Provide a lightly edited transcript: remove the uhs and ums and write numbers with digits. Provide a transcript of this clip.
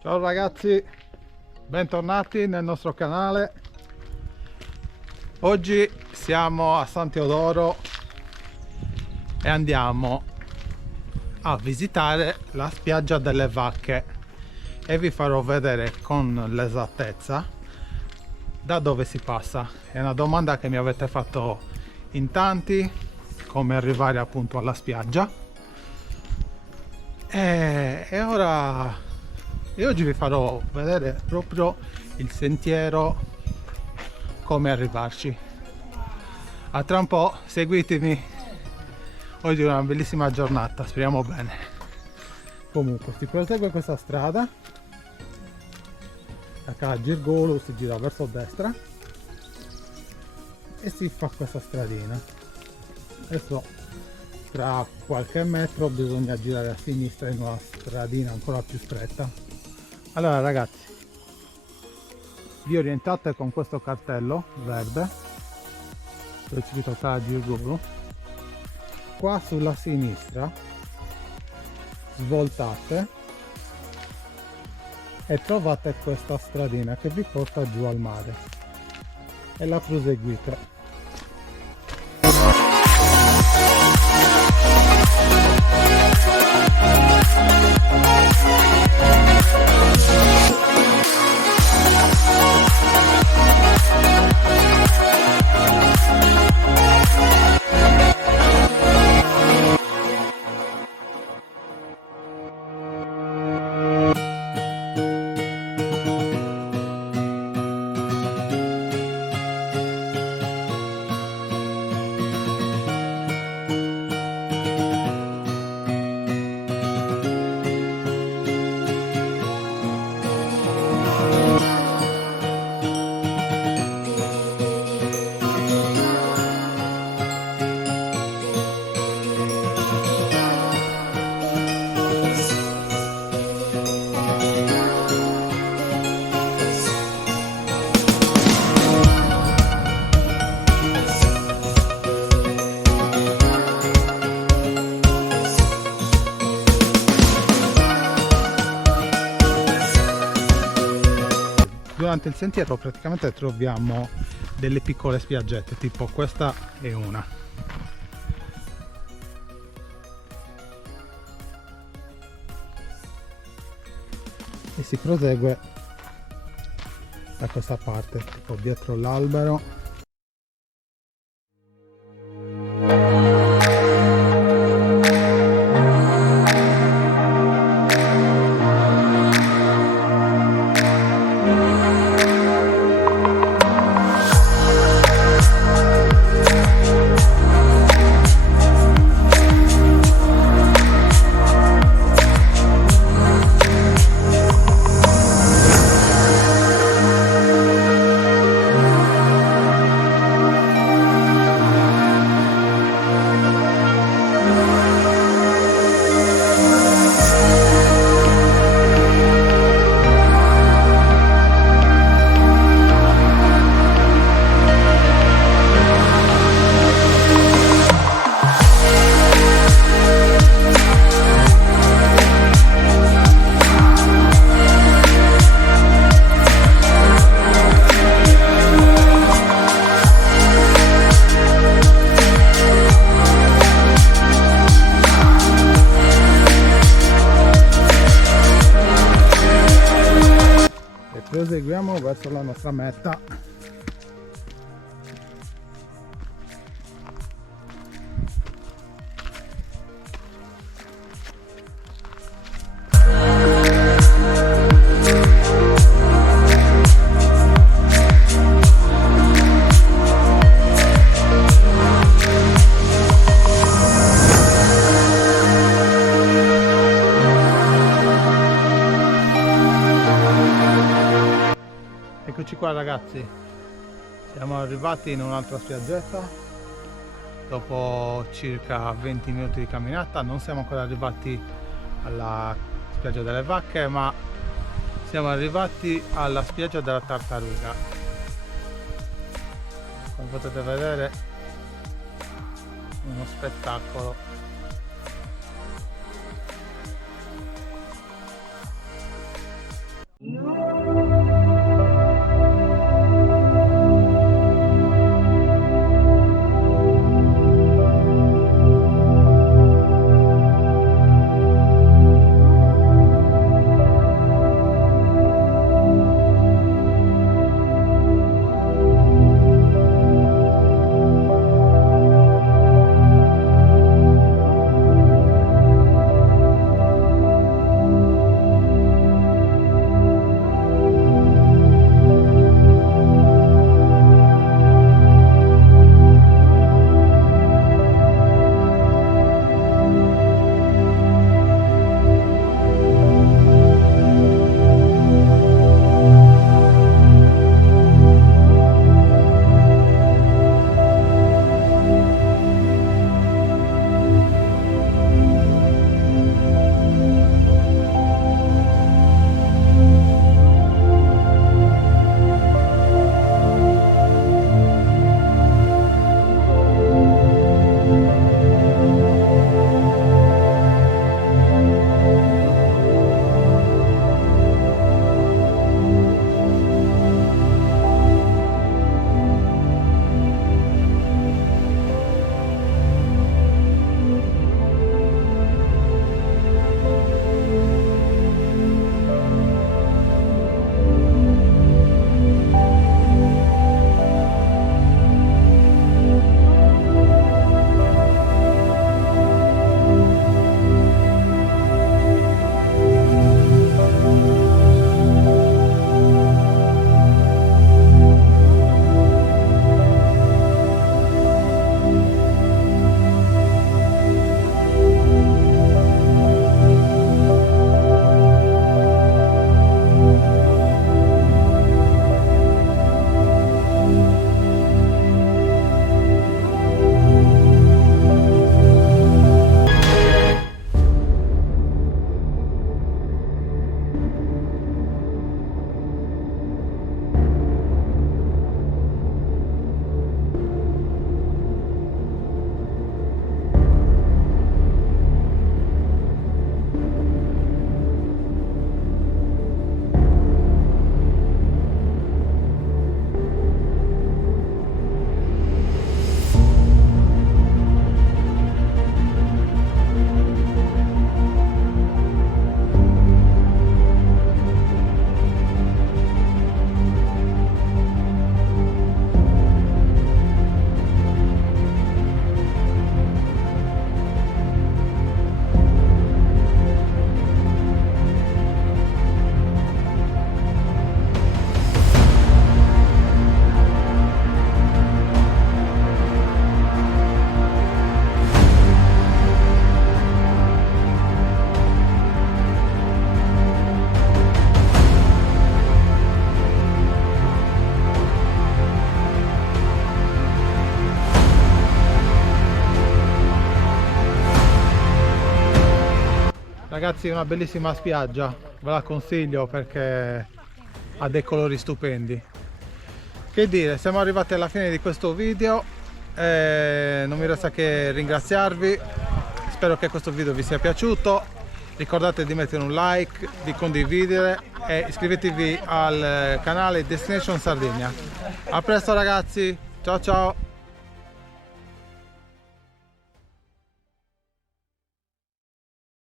Ciao ragazzi, bentornati nel nostro canale. Oggi siamo a San Teodoro e andiamo a visitare la spiaggia delle Vacche e vi farò vedere con l'esattezza da dove si passa. È una domanda che mi avete fatto in tanti, come arrivare appunto alla spiaggia, e ora e oggi vi farò vedere proprio il sentiero, come arrivarci. A tra un po', seguitemi. Oggi è una bellissima giornata, speriamo bene. Comunque si prosegue questa strada, da qua a Girgolu si gira verso destra e si fa questa stradina. Adesso tra qualche metro bisogna girare a sinistra in una stradina ancora più stretta. Allora ragazzi, vi orientate con questo cartello verde dove c'è scritto Cala Girgolu. Qua sulla sinistra svoltate e trovate questa stradina che vi porta giù al mare e la proseguite. Durante il sentiero praticamente troviamo delle piccole spiaggette, tipo questa è una. E si prosegue da questa parte, tipo dietro l'albero. Proseguiamo verso la nostra meta. Eccoci qua ragazzi, siamo arrivati in un'altra spiaggetta dopo circa 20 minuti di camminata. Non siamo ancora arrivati alla spiaggia delle Vacche, ma siamo arrivati alla spiaggia della Tartaruga. Come potete vedere, uno spettacolo. Ragazzi, una bellissima spiaggia, ve la consiglio perché ha dei colori stupendi. Che dire, siamo arrivati alla fine di questo video, non mi resta che ringraziarvi, spero che questo video vi sia piaciuto, ricordate di mettere un like, di condividere e iscrivetevi al canale Destination Sardegna. A presto ragazzi, ciao ciao!